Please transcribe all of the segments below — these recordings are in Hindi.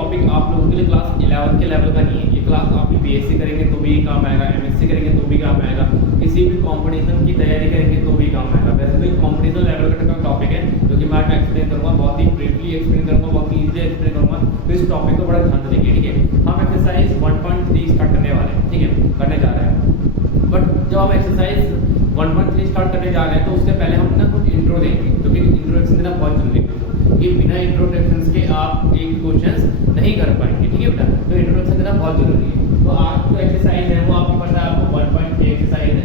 टॉपिक आप लोगों के लिए क्लास 11 के लेवल का नहीं है। ये क्लास आप बीएससी करेंगे तो भी काम आएगा, एमएससी करेंगे तो भी काम आएगा, किसी भी कंपटीशन की तैयारी करेंगे तो भी काम आएगा। वैसे तो एक कंपटीशन लेवल का टॉपिक है जो कि मैं एक्सप्लेन करूँगा, बहुत ही ब्रीफली एक्सप्लेन करूँगा, बहुत ही ईजिली एक्सप्लेन करूँगा। तो इस टॉपिक को बड़ा ध्यान से देखिए, ठीक है। हम एक्सरसाइज 1.3 स्टार्ट करने वाले हैं, ठीक है, करने जा रहे हैं। बट जब हम एक्सरसाइज 1.3 स्टार्ट करने जा रहे हैं तो उससे पहले हम ना कुछ इंट्रो देंगे, क्योंकि इंट्रोडक्शन देना बहुत जरूरी है। कि बिना इंट्रोडक्शन के आप एक क्वेश्चंस नहीं कर पाएंगे, ठीक है बेटा। तो इंट्रोडक्शन देना बहुत जरूरी है। तो आज जो एक्सरसाइज है वो आपको पता है, आपको 1.3 एक्सरसाइज है।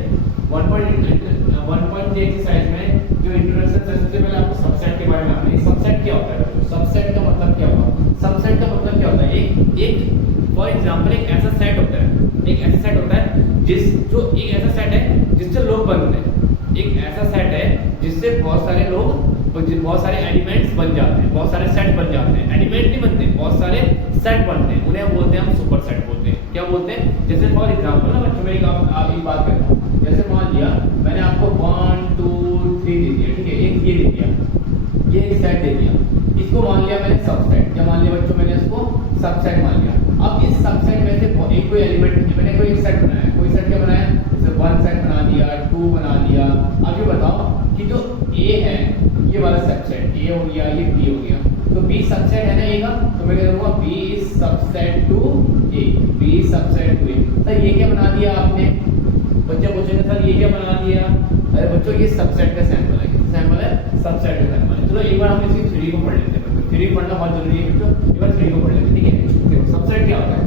1.3 एक्सरसाइज में जो इंट्रोडक्शन है, सबसे पहले आपको सबसेट के बारे में आपने सबसेट क्या होता है, सबसेट का मतलब क्या होता है, सबसेट का मतलब क्या होता है, एक फॉर एग्जांपल एक ऐसा सेट होता है, एक ऐसा सेट होता है एक ऐसा सेट है जिससे लोग बनते हैं। एक ऐसा सेट है जिससे बहुत सारे लोग, बहुत सारे एलिमेंट्स बन जाते हैं, बहुत सारे सेट बन जाते हैं। एलिमेंट नहीं बनते, बहुत सारे सेट बनते हैं, उन्हें बोलते हैं हम सुपर सेट बोलते हैं। क्या बोलते हैं? जैसे फॉर एग्जांपल ना बच्चों में आप एक बात करता हूँ, जैसे मान लिया मैंने आपको 1 2 3 दे दिया, ठीक है, एक ये दे दिया, ये एक सेट दे दिया, इसको मान लिया मैंने सबसेट। क्या मान लिया बच्चों? मैंने इसको सबसेट मान लिया। अब इस सबसेट में से एक कोई एलिमेंट, मैंने कोई एक सेट बनाया, कोई सेट क्या बनाया, जैसे 1 सेट बना दिया, 2 बना दिया। अब ये बताओ कि जो A है, ये वाला सबसेट A हो गया, ये B हो गया, तो B सबसेट है ना A का, तो मैं कह दूंगा B is subset to A, B subset to A। Sir ये क्या बना दिया आपने? बच्चे पूछेंगे सर ये क्या बना दिया? अरे बच्चों ये सबसेट का सैंपल है, किस सैंपल है? सबसेट का सैंपल है। चलो एक बार हम इसकी थ्योरी को पढ़ लेते हैं बच्चों, थ्योरी पढ़ना बहुत जरूरी है बच्चों, एक बार थ्योरी को पढ़ लेते हैं, ठीक है। देखो सबसेट क्या होता है?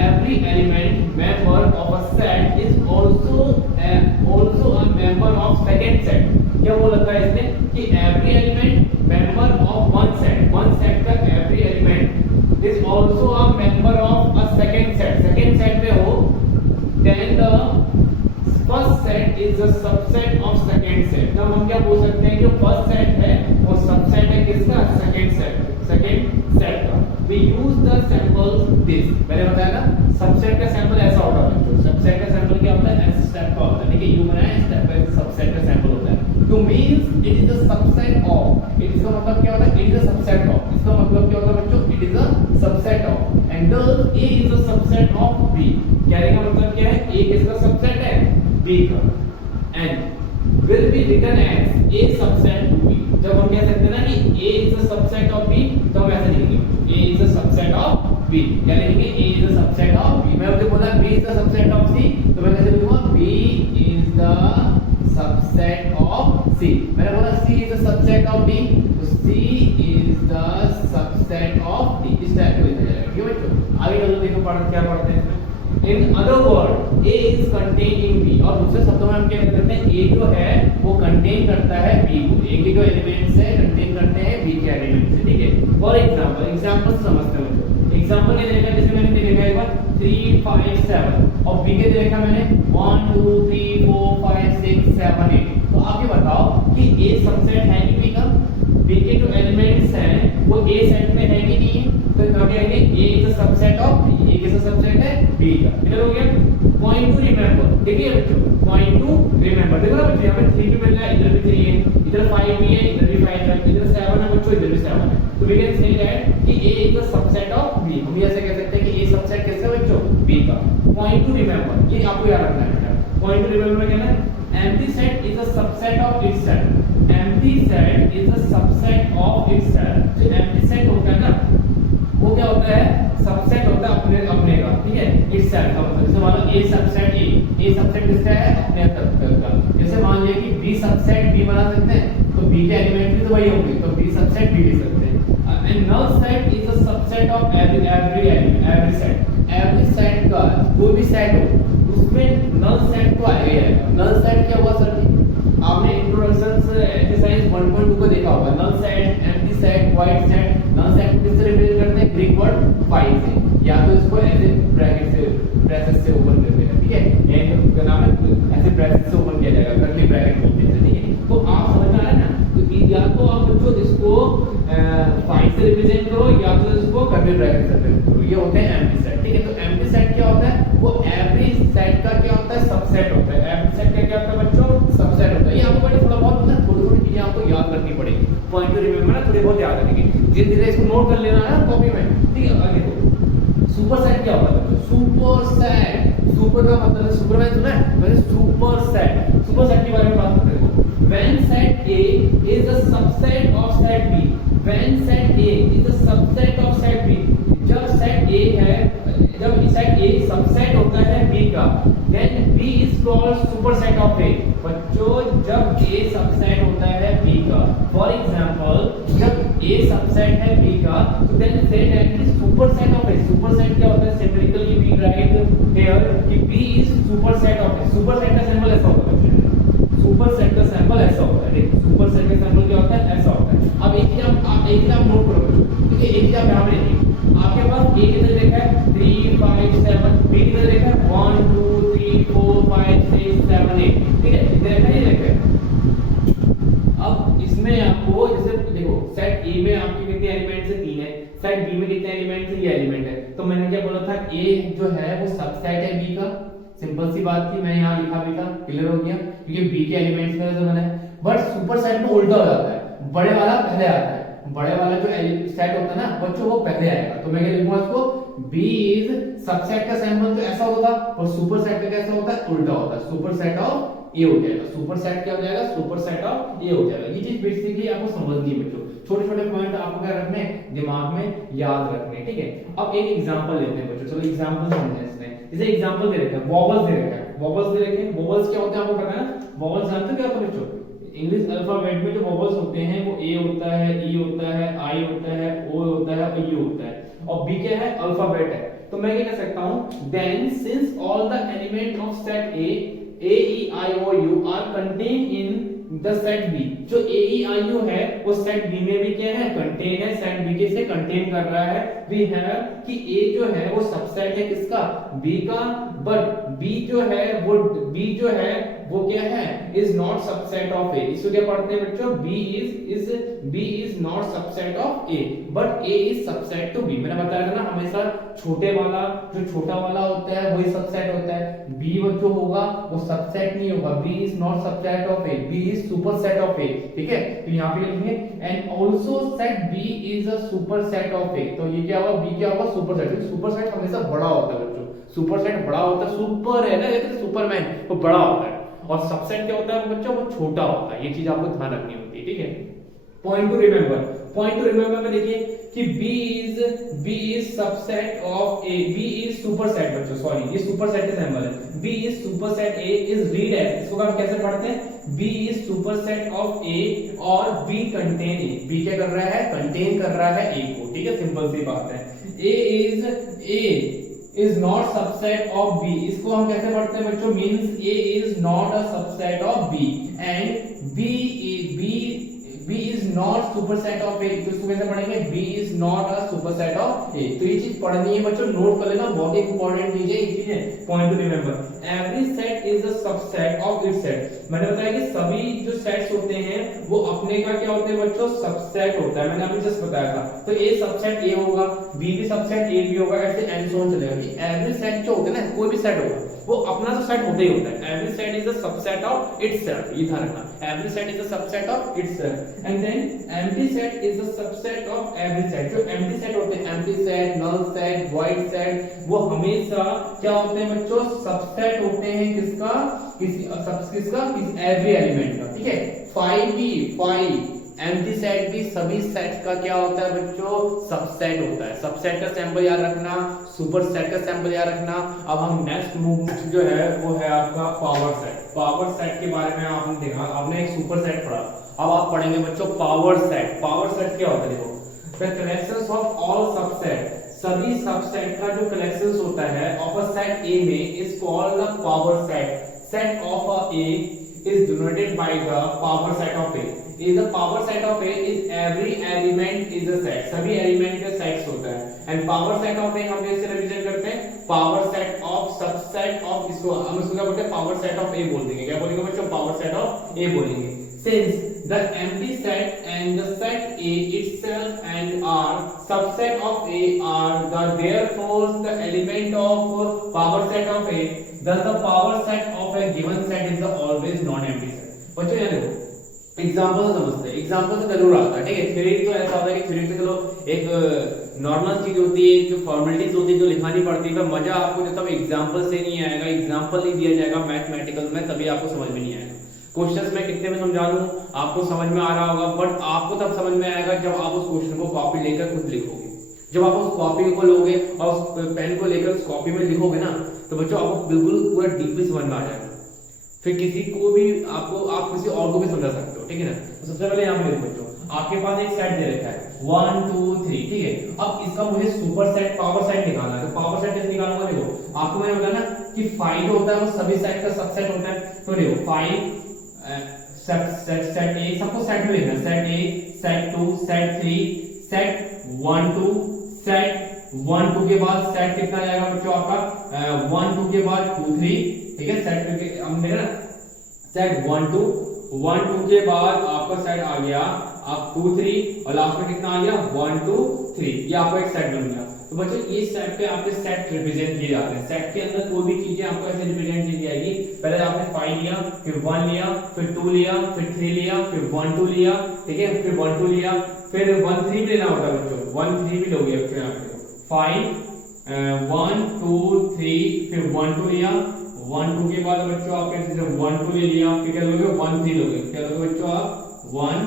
Every element member of a set is also a member of second set। क्या वो लगता है इसने कि every element member of one set का every element is also a member of a second set में हो, then the first set is a subset of second set। तो हम क्या बोल सकते हैं कि जो फर्स्ट सेट है वो सबसेट है किसका? सेकंड सेट का। We use the samples this, मैंने बताया ना सबसेट का सैंपल ऐसा होगा बच्चों। सबसेट का सैंपल क्या होता है? ऐसे स्टेप का होता है, ठीक है, यू बनाया स्टेप बाय सबसेट का सैंपल होता है। तो means it is the subset of, it is का मतलब क्या होता है? It is the subset of. इसका मतलब क्या होता है बच्चों? It is the subset of and the A is the subset of B। कहने का मतलब क्या है? A किसका सबसेट है? B का। And will be written as A subset to B। जब हम कह सकते हैं ना कि A is the subset of B, तो हम ऐसे लिखेंगे A is the subset of B। क्या लिखेंगे? A is the subset of B। मैं मुझे बोला B is the subset of C, तो मैं कैसे लिखूंगा? B is the subset of C। मैंने बोला C is the subset of D, तो C is the subset of D। इस टाइप से लिखा जाएगा, ठीक है बच्चों। आगे चलो देखो क्या पढ़ते हैं इसमें। In other words, A is contained in B। और दूसरे शब्दों में हम क्या कहते हैं? A जो है वो कंटेन करता है B को। A के जो एलिमेंट्स है कंटेन करते हैं B के एलिमेंट्स, ठीक है। फॉर एग्जांपल समझते हैं। एग्जांपल के देखा, जैसे मैंने दे देखा एक बार 3 5 7 और B के देखा मैंने 1 2 3 4 5 6 7 8। तो आप ये बताओ कि A सबसेट है कि B का? B के जो एलिमेंट्स हैं वो A सेट में है कि नहीं है? तो क्या कहेंगे? A is a subset of B। A किसका सबसेट है? B का। क्लियर हो गया? पॉइंट टू रिमेंबर, देखिए बच्चों, पॉइंट टू रिमेंबर। देखो ना बच्चों, यहाँ पे 3 भी मिल रहा है, इधर भी 3 है, इधर 5 भी है, इधर भी 5 है, इधर 7 है बच्चों, इधर भी 7 है। तो वी कैन से दैट कि A is the subset of B। हम ऐसे कह सकते हैं कि A सबसेट किसका बच्चों? B का। पॉइंट टू रिमेंबर, ये आपको याद रखना है बेटा। पॉइंट टू रिमेंबर में क्या है? Empty set is a subset of its set। Empty set is a subset of its set। जो empty set होता है ना, वो क्या होता है? सबसेट होता है अपने का, ठीक है। इस सेट का मतलब जैसे मान लो A सबसेट A सबसेट किसका है? अपने तत्व का। जैसे मान लिया कि B सबसेट B बना सकते हैं, तो B के एलिमेंट भी तो वही होंगे, तो B सबसेट B लिख सकते हैं। And null set is a subset of every set. Every set का कोई भी सेट हो उसमें नल सेट तो आएगा। नल सेट क्या हुआ सर? आपने इंट्रोडक्शन एक्सरसाइज 1.2 को देखा होगा। Null set, empty set, void set. Null set को किससे रिप्रेजेंट करते हैं? ग्रीक वर्ड फाइल से, या तो इसको ऐसे ब्रैकेट से ब्रेसेस से ओपन करते हैं, ठीक है, यानी क्या नाम है, ऐसे ब्रेसेस से ओपन किया जाएगा, कर्ली ब्रैकेट बोलते हैं, ठीक है। तो आप समझ में आ रहा है ना? तो या तो आप बच्चों इसको फाइल से रिप्रेजेंट करो या तो इसको कर्ली ब्रैकेट से रिप्रेजेंट करो। ये होते हैं एम्प्टी सेट, ठीक है। तो एम्प्टी सेट क्या होता है? वो एवरी सेट का क्या होता है? सबसेट होता है। एम्प्टी सेट का क्या होता है बच्चों? सबसेट होता है। ये आपको थोड़ा बहुत ना थोड़ी थोड़ी चीजें आपको याद रखनी पड़ेगी। पॉइंट टू रिमेंबर ना, थोड़ी बहुत याद रखेंगे। धीरे धीरे इसको नोट कर लेना है कॉपी में, ठीक है। आगे देखो सुपर सेट क्या होता है, सुपर सेट, सुपर का मतलब है सुपरमैन सुना है, वैसे सुपर सेट के बारे में बात करते हैं। When set A is a subset of set B, when set A is a subset of set B, जब set A है, जब set A सबसेट होता है B का, then B is called superset of A। बच्चों जब A सबसेट होता है B का, for example जब A सबसेट है B का, तो then set is superset of A। superset क्या होता है, symbolically we write here कि B is superset of A। superset का सिंबल ऐसा होता है, सुपर सेट का सैंपल ऐसा होता है, देखो सुपर सेट का सैंपल क्या होता है, ऐसा होता है। अब एक ही आप नोट करो, ठीक है। एक ही आप यहां पे लिखिए, आपके पास ए कितने लिखा है 3 5 7, बी कितने लिखा है 1 2 3 4 5 6 7 8, ठीक है। इधर लिखा है, ये लिखा है। अब इसमें आपको जैसे देखो सेट ए में आपके कितने एलिमेंट्स है, 3 है। सेट बी में कितने एलिमेंट्स है, ये एलिमेंट है। तो मैंने क्या बोला था, ए जो है वो सबसेट है बी का, सिंपल सी बात थी, मैं यहाँ लिखा भी था, क्लियर हो गया, क्योंकि बी के एलिमेंट्स में जो मैंने। बट सुपर सेट में उल्टा हो जाता है, बड़े वाला पहले आता है, बड़े वाला जो सेट होता है ना बच्चों वो पहले आएगा। तो मैं क्या लिखूंगा इसको, बी इज सबसेट का सैंपल तो ऐसा होगा, और सुपर सेट का कैसा होता है, उल्टा होता है, सुपर सेट ऑफ ए हो जाएगा। सुपर सेट क्या हो जाएगा, सुपर सेट ऑफ ए हो जाएगा। ये चीज बेसिकली आपको समझनी है बच्चों, छोटे छोटे पॉइंट आपको क्या रखने, दिमाग में याद रखने, ठीक है। अब एक एग्जांपल लेते हैं बच्चों, चलो एग्जांपल समझते हैं इसमें। जैसे एग्जांपल दे रखा है, वॉवल्स दे रखा है, वॉवल्स दे रखे हैं। वॉवल्स क्या होते हैं आपको पता है ना, वॉवल्स जानते हो क्या होता है बच्चों, इंग्लिश अल्फाबेट में जो वॉवल्स होते हैं वो ए होता है, ई होता है, आई होता है, ओ होता है और यू होता है, और बी क्या है, अल्फाबेट है। तो मैं क्या कह सकता हूं, then since all the element of set A E I O U are contain in the set B, जो ए ई आई यू है वो सेट बी में भी क्या है, कंटेन है, सेट बी के से कंटेन कर रहा है। वी हैव कि ए जो है वो सबसेट है किसका, बी का, बट बी जो है वो क्या है, is not subset of A. इसको क्या पढ़ते हैं बच्चों, B is not subset of A, but A is subset to B. मैंने बताया था ना, हमेशा छोटे वाला जो छोटा वाला होता है वही सबसेट होता है, बी जो होगा वो सबसेट नहीं होगा, B is not subset of A, B is superset of A, ठीक है। तो यहाँ पे लिखेंगे and also set B is a superset of A. तो ये क्या होगा, बी क्या होगा, सुपरसेट। सुपरसेट हमेशा बड़ा होता है बच्चों, सुपरसेट बड़ा होता है, सुपर है ना जैसे सुपरमैन, वो बड़ा होता है, और सबसेट क्या होता है बच्चों, वो छोटा होता है। ये चीज आपको ध्यान रखनी होती है, ठीक है। पॉइंट टू रिमेंबर में देखिए कि B is subset of A, B is superset बच्चों, सॉरी ये सुपरसेट का सिंबल है, B is superset A is read as, इसको हम कैसे पढ़ते हैं, B is superset of A और B कंटेन A, B क्या कर रहा है, कंटेन कर रहा है A को, ठीक है, सिंपल सी बात है। A is not subset of B, इसको हम कैसे पढ़ते हैं बच्चों, means A is not a subset of B and B is not superset of A, तो इसको कैसे पढ़ेंगे, B is not a superset of A। तो ये चीज पढ़नी है बच्चों, नोट कर लेना, बहुत ही इंपॉर्टेंट चीज है ये चीज है। Point two remember, every set is a subset of its set. मैंने बताया कि सभी जो सेट्स होते हैं वो अपने का क्या होते हैं बच्चों, सबसेट होता है, मैंने अभी जस्ट बताया था। तो A सबसेट A होगा, B भी सबसेट A भी होगा, ऐसे एंड सो ऑन चलेगा कि एवरी सेट जो होता है ना, कोई भी सेट होगा वो अपना तो सेट होता ही होता है, every set is a subset of itself, ये ध्यान रखना, every set is a subset of itself. And then empty set is a subset of every set. जो एम्प्टी सेट होते हैं, empty set, null set, void set, वो हमेशा क्या होते हैं बच्चों, सबसेट होते हैं किसका, किसी एवरी एलिमेंट का, ठीक है। 5 एम्प्टी सेट भी सभी सेट का क्या होता है बच्चों, सबसेट होता है। सबसेट का सैंपल याद रखना, सुपर सेट का सैंपल याद रखना। अब हम नेक्स्ट मूवमेंट जो है वो है आपका पावर सेट। पावर सेट के बारे में आपने देखा, आपने एक सुपर सेट पढ़ा, अब आप पढ़ेंगे बच्चों पावर सेट। पावर सेट क्या होता है, देखो the collections of all subset, सभी सबसेट का जो कलेक्शंस होता है ऑफ अ सेट ए में is called the power set. Set of a A is denoted by the power set of A. Is the power set of A is every element is a set, सभी एलिमेंट के सेट्स होता है। And power set of A हम कैसे रिवीजन करते हैं, power set of subset of, इसको हम इसको क्या बोलते हैं, पावर सेट ऑफ A बोल देंगे। क्या बोलेंगे बच्चों, पावर सेट ऑफ A बोलेंगे। Since the empty set and the set A itself and are subset of A are the therefore the element of power set of A, thus the power set of a given set is the always non-empty set। बच्चों याद रखो, एग्जांपल से समझते हैं, एग्जांपल से जरूर आता है, ठीक है। थ्योरी तो ऐसा होता है कि थ्योरी तो चलो एक नॉर्मल चीज होती है, एक फॉर्मेलिटीज होती है जो लिखानी पड़ती है, पर मजा आपको जब तक एग्जांपल से नहीं आएगा, एग्जांपल नहीं दिया जाएगा मैथमेटिकल में, तभी आपको समझ में नहीं आएगा। क्वेश्चंस में कितने में समझा दूं आपको समझ में आ रहा होगा, बट आपको तब समझ में आएगा जब आप उस क्वेश्चन को कॉपी लेकर खुद लिखोगे। जब आप उस कॉपी को लोगे और उस पेन को लेकर उस कॉपी में लिखोगे ना, तो बच्चों आपको बिल्कुल पूरा डीपली समझ में आ जाएगा। फिर किसी को भी आप किसी और को भी समझा सकते हो, ठीक है ना। तो सबसे पहले यहाँ पे देखो बच्चों, आपके पास एक सेट दे रखा है 1 2 3, ठीक है। अब इसका मुझे सुपर सेट पावर सेट निकालना है, तो पावर सेट कैसे निकालूंगा? देखो आपको मैंने बताया ना कि 5 जो होता है वो सभी सेट का सबसेट होता है। तो देखो 5 सेट ए, सबको सेट में लेना, सेट ए, सेट 2, सेट 3, सेट 1 2, सेट 1 2 के बाद सेट कितना जाएगा बच्चों आपका 1 2 के बाद 2 3, ठीक है। सेट के हम मेरा सेट 1 2 1 2 के बाद आपका सेट आ गया आप 2 3 और लास्ट में कितना आ गया 1 2 3, ये आपका एक सेट बन गया। तो बच्चों इस सेट पे आपके सेट रिप्रेजेंट किए जाते हैं। सेट के अंदर कोई भी चीजें आपको ऐसे रिप्रेजेंट की जाएगी। पहले आपने 5 लिया, फिर 1 लिया, फिर 2 लिया, फिर 3 लिया, फिर 1 2 लिया, ठीक है, फिर 1 2 लिया, फिर 1 3 भी लेना होता है बच्चों, 1 3 भी लोगे। फिर आपको 5 1 2 3, फिर 1 2 लिया, 1 2 के बाद बच्चों आपके 1 2 ले लिया, फिर क्या लोगे 1 3 लोगे, क्या लोगे बच्चों आप 1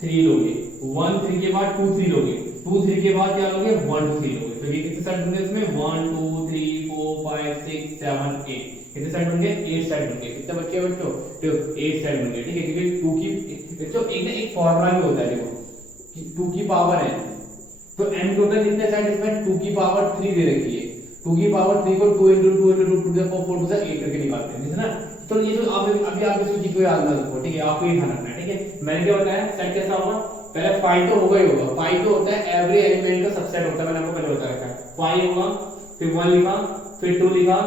3 लोगे, 1 3 के बाद 2 3 लोगे, 2 3 के बाद क्या लोगे 1 2 3 लोगे। तो ये कितने सेट बन गए इसमें 1 2 3 4 5 6 7 8, कितने सेट बन गए 8 सेट बन गए। कितने बच्चे बच्चों तो 8 सेट बन गए, ठीक है। क्योंकि 2 की बच्चों एक फॉर्मूला भी होता है, देखो कि 2 की पावर है तो n टोटल कितने सेट इसमें 2 की पावर 3 दे रखी है। 2 की पावर 3 को 2 into 2 into 2 to the power 4 to the 8 करके निकालते हैं, ठीक है ना। तो ये जो आप अभी आप इस चीज को याद ना रखो, ठीक है, आपको ये ध्यान रखना है, ठीक है। मैंने क्या बताया सेट कैसा होगा, पहले 5 तो होगा ही होगा। 5 तो होता है एवरी एलिमेंट का सबसेट होता है, मैंने आपको पहले बता रखा है। 5 होगा, फिर 1 लिखा, फिर 2 लिखा,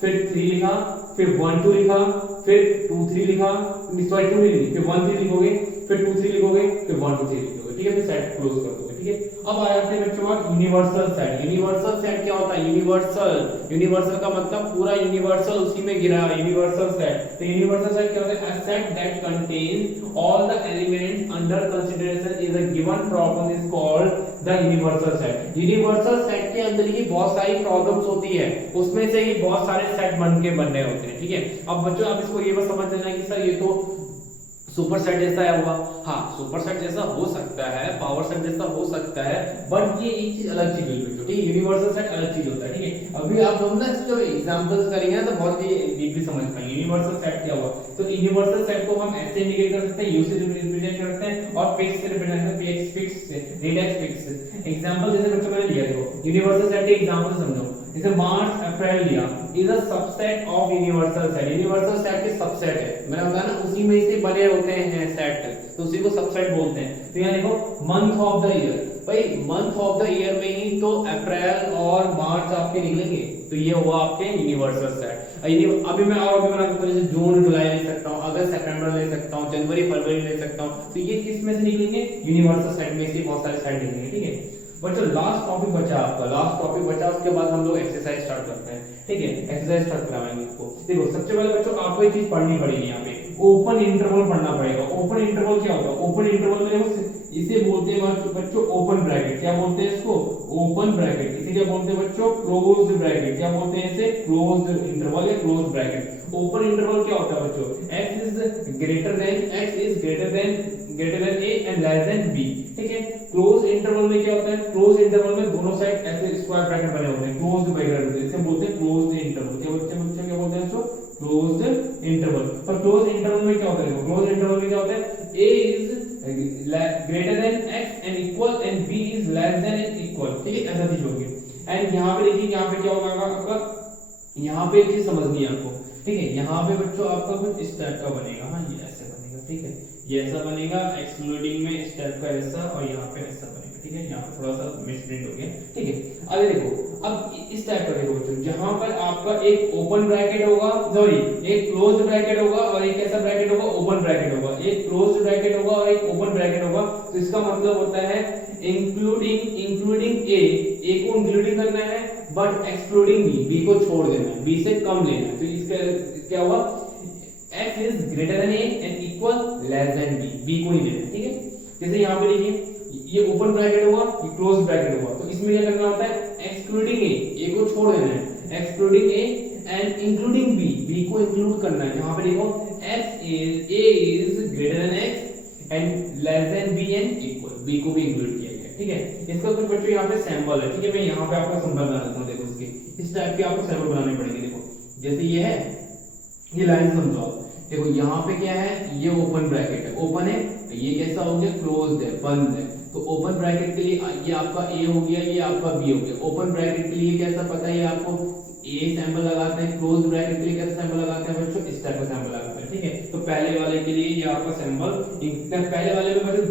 फिर 3 लिखा, फिर 1 2 लिखा, फिर 2 3 लिखा, सॉरी 2 नहीं लिखी, फिर 1 3 लिखोगे, फिर 2 3 लिखोगे, फिर 1 2 3 लिखोगे, ठीक है। फिर सेट क्लोज कर दोगे, ठीक है। अब आ जाते हैं बच्चों बात यूनिवर्सल सेट। यूनिवर्सल सेट क्या होता है? यूनिवर्सल का मतलब पूरा यूनिवर्सल उसी में गिरा है, यूनिवर्सल सेट। तो यूनिवर्सल सेट क्या होता है? A set that contains all the elements under consideration is a given problem is called the universal set। Universal set के अंदर ही बहुत सारी प्रॉब्लम्स होती है, उसमें से ही बहुत सारे सेट बन रहे होते हैं, ठीक है। अब बच्चों आप इसको ये बस समझ लेना कि सर ये तो सुपर सेट जैसा है हुआ, हाँ सुपर सेट जैसा हो सकता है, पावर सेट जैसा हो सकता है, बट ये एक चीज अलग चीज होगी, ठीक है। यूनिवर्सल सेट अलग चीज होता है, ठीक है। अभी आप लोग ना इसको एग्जांपल्स करेंगे ना तो बहुत ही डीपली समझ पाएंगे यूनिवर्सल सेट क्या हुआ। तो यूनिवर्सल सेट को हम ऐसे इंडिकेट कर सकते हैं, यू से रिप्रेजेंट करते हैं और फिक्स से रिप्रेजेंट करते हैं, px fix radius fix. Example जैसे बच्चों मैंने लिया, देखो यूनिवर्सल सेट के एग्जांपल समझो। जैसे मार्च अप्रैल लिया, is a subset of universal set. Universal set के सबसेट है, मैंने बताया ना उसी में से बने होते हैं सेट, तो उसी को सबसेट बोलते हैं। तो यहाँ देखो मंथ ऑफ द ईयर, भाई मंथ ऑफ द ईयर में ही तो अप्रैल और मार्च आपके निकलेंगे, तो ये हुआ आपके यूनिवर्सल सेट। अभी मैं और भी बना सकता हूँ, जैसे जून जुलाई ले सकता हूँ, अगस्त सितंबर ले सकता हूँ, जनवरी फरवरी ले सकता हूँ, तो ये किस में से निकलेंगे? यूनिवर्सल सेट में से बहुत सारे सेट निकलेंगे, ठीक है। बच्चों लास्ट टॉपिक बचा आपका, लास्ट टॉपिक बचा, उसके बाद हम लोग एक्सरसाइज स्टार्ट करते हैं, ठीक है। एक्सरसाइज स्टार्ट कराएंगे आपको। देखो सबसे पहले बच्चों आपको एक चीज पढ़नी पड़ेगी, यहाँ पे ओपन इंटरवल पढ़ना पड़ेगा। ओपन इंटरवल क्या होता है? ओपन इंटरवल में देखो इसे बोलते हैं बच्चों ओपन ब्रैकेट। क्या बोलते हैं इसको? Open bracket. इसे क्या बोलते हैं बच्चों? Closed bracket. क्या बोलते हैं इसे? क्लोज्ड इंटरवल या क्लोज्ड ब्रैकेट। ओपन इंटरवल क्या होता है बच्चों? x is greater then a and less then b, ठीक है। क्लोज इंटरवल में क्या होता है? क्लोज इंटरवल में दोनों साइड ऐसे स्क्वायर ब्रैकेट बने होते हैं, क्लोज्ड ब्रैकेट होते हैं, इसे बोलते हैं क्लोज्ड इंटरवल। क्या बोलते हैं बच्चों? क्या बोलते हैं इसको? Closed interval. पर क्लोज इंटरवल में क्या होता है? क्लोज इंटरवल में क्या होता है? a is greater then x and equal and b is less than and equal, ठीक है, ऐसा चीज होगी। एंड यहाँ पे देखिए, यहाँ पे क्या होगा आपका, यहाँ पे एक चीज समझनी है आपको, ठीक है। यहाँ पे बच्चों आपका कुछ इस टाइप का बनेगा, हाँ ये ऐसे बनेगा, ठीक है, ये ऐसा बनेगा, एक्सक्लूडिंग में इस टाइप का ऐसा और यहाँ पे ऐसा बनेगा, ठीक है। यहाँ पे थोड़ा सा मिसप्रिंट हो गया, ठीक है। अब देखो, अब इस टाइप का देखो बच्चों, जहाँ पर आपका एक ओपन ब्रैकेट होगा, सॉरी एक क्लोज्ड ब्रैकेट होगा और एक ऐसा ब्रैकेट होगा, ओपन ब्रैकेट होगा, एक क्लोज्ड ब्रैकेट होगा और एक ओपन ब्रैकेट होगा। तो इसका मतलब होता है इंक्लूडिंग ए को इंक्लूडिंग करना है, बट एक्सक्लूडिंग बी को छोड़ देना है, बी से कम लेना है। तो इसका क्या हुआ? x is greater than a and equal less than B, B को नहीं देना, ठीक है। जैसे यहाँ पे देखिए ये ओपन ब्रैकेट हुआ, ये क्लोज ब्रैकेट हुआ, तो इसमें क्या करना होता है, एक्सक्लूडिंग ए को छोड़ देना है, excluding A and including B, B को इंक्लूड करना है। यहाँ पे देखो A is greater than X and less than B and equal, B को भी इंक्लूड किया गया, ठीक है। इसका कुछ बच्चों यहाँ पे सैंपल है, ठीक है। मैं यहाँ पे आपको सिंबल बना देता हूँ, देखो इसके इस टाइप के आपको सैंपल बनाने पड़ेंगे। देखो जैसे ये है, ये लाइन समझाओ, देखो यहाँ पे क्या है, ये ओपन ब्रैकेट है, ओपन है, ये कैसा हो गया, क्लोज्ड है, बंद है। तो ओपन ब्रैकेट के लिए ये आपका ए हो गया, ये आपका बी हो गया। ओपन ब्रैकेट के लिए कैसा पता है, ये आपको ए सैंपल लगाते हैं, क्लोज ब्रैकेट के लिए कैसा सैंपल लगाते हैं बच्चों, इस टाइप का सैंपल लगाते हैं, ठीक है। तो पहले वाले के लिए ये आपका सैंपल, पहले वाले में बच्चों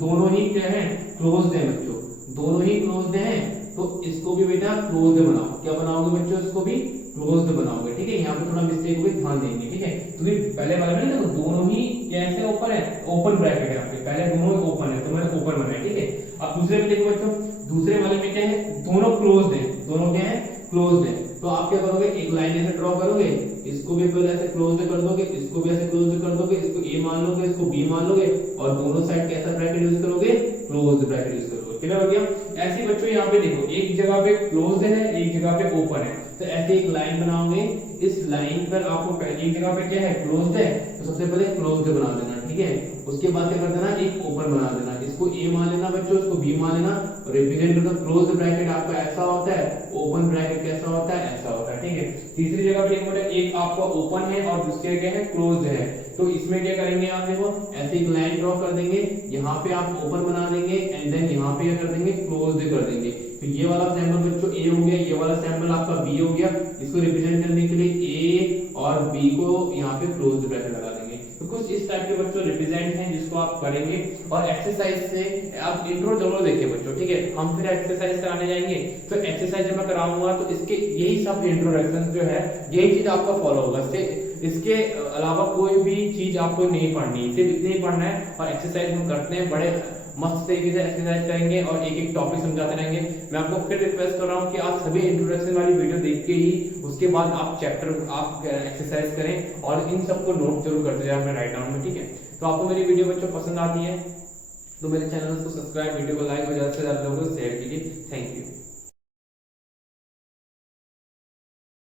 दोनों ही क्या है, क्लोज्ड है बच्चों, दोनों ही क्लोज्ड हैं। तो इसको भी बेटा क्लोज्ड बनाओ, क्या बनाओगे बच्चों, इसको भी क्लोज्ड बनाओगे, ठीक है। यहाँ पे थोड़ा मिस्टेक हुई, ध्यान देंगे, ठीक है। तो पहले वाले में देखो दोनों ही कैसे ओपन है, ओपन ब्रैकेट है, यहाँ पे पहले दोनों ओपन है, तो मैंने ओपन बनाया, ठीक है। अब दूसरे में देखो बच्चों, दूसरे वाले में क्या है, दोनों क्लोज्ड है, दोनों क्या है, क्लोज्ड है। तो आप क्या करोगे, एक लाइन ऐसे ड्रॉ करोगे, इसको भी पहले ऐसे क्लोज्ड कर दोगे, इसको भी ऐसे क्लोज्ड कर दोगे, इसको ए मान लोगे, इसको बी मान लोगे, और दोनों साइड कैसा ब्रैकेट यूज करोगे, क्लोज्ड ब्रैकेट यूज करोगे। क्लियर हो गया। ऐसे बच्चों यहाँ पे देखो, एक जगह पे क्लोज्ड है, एक जगह पे ओपन है, तो ऐसे एक लाइन बनाओगे, इस लाइन पर आपको पहले एक जगह पे क्या है, क्लोज्ड है, तो सबसे पहले क्लोज्ड बना देना, ठीक है। उसके बाद क्या कर देना, एक ओपन बना देना, इसको ए मान लेना बच्चों, इसको बी मान लेना, और रिप्रेजेंट करना। क्लोज्ड ब्रैकेट आपका ऐसा होता है, ओपन ब्रैकेट कैसा होता है, ऐसा होता है, ठीक है। तीसरी जगह पे देखो, एक आपका ओपन है और दूसरे क्या है, क्लोज्ड है, तो इसमें क्या करेंगे आप, देखो ऐसे एक लाइन ड्रॉ कर देंगे, यहाँ पे आप ओपन बना देंगे एंड देन यहाँ पे क्या कर देंगे, क्लोज्ड कर देंगे। तो ये वाला सैंपल बच्चों ए हो गया, ये वाला सैंपल आपका बी हो गया। इसको रिप्रेजेंट करने के लिए ए और बी को यहाँ पे क्लोज्ड ब्रैकेट लगा देंगे। तो कुछ इस टाइप के बच्चों रिप्रेजेंट हैं जिसको आप करेंगे, और एक्सरसाइज से आप इंट्रो जरूर देखिए बच्चों, ठीक है। हम फिर एक्सरसाइज कराने जाएंगे, तो एक्सरसाइज जब मैं कराऊंगा तो इसके यही सब इंट्रोडक्शन जो है, यही चीज आपका फॉलो होगा। इसके अलावा कोई भी चीज आपको नहीं पढ़नी, सिर्फ इतनी ही पढ़ना है। और एक्सरसाइज हम करते हैं, बड़े मस्त तरीके से एक्सरसाइज करेंगे और एक एक टॉपिक समझाते रहेंगे। मैं आपको फिर रिक्वेस्ट कर रहा हूँ कि आप सभी इंट्रोडक्शन वाली वीडियो देख के ही उसके बाद आप चैप्टर आप एक्सरसाइज करें, और इन सबको नोट जरूर करते जाए अपने राइट डाउन में, ठीक है। तो आपको मेरी वीडियो बच्चों पसंद आती है तो मेरे चैनल को सब्सक्राइब, वीडियो को लाइक और ज्यादा से ज्यादा लोगों को शेयर कीजिए। Thank you.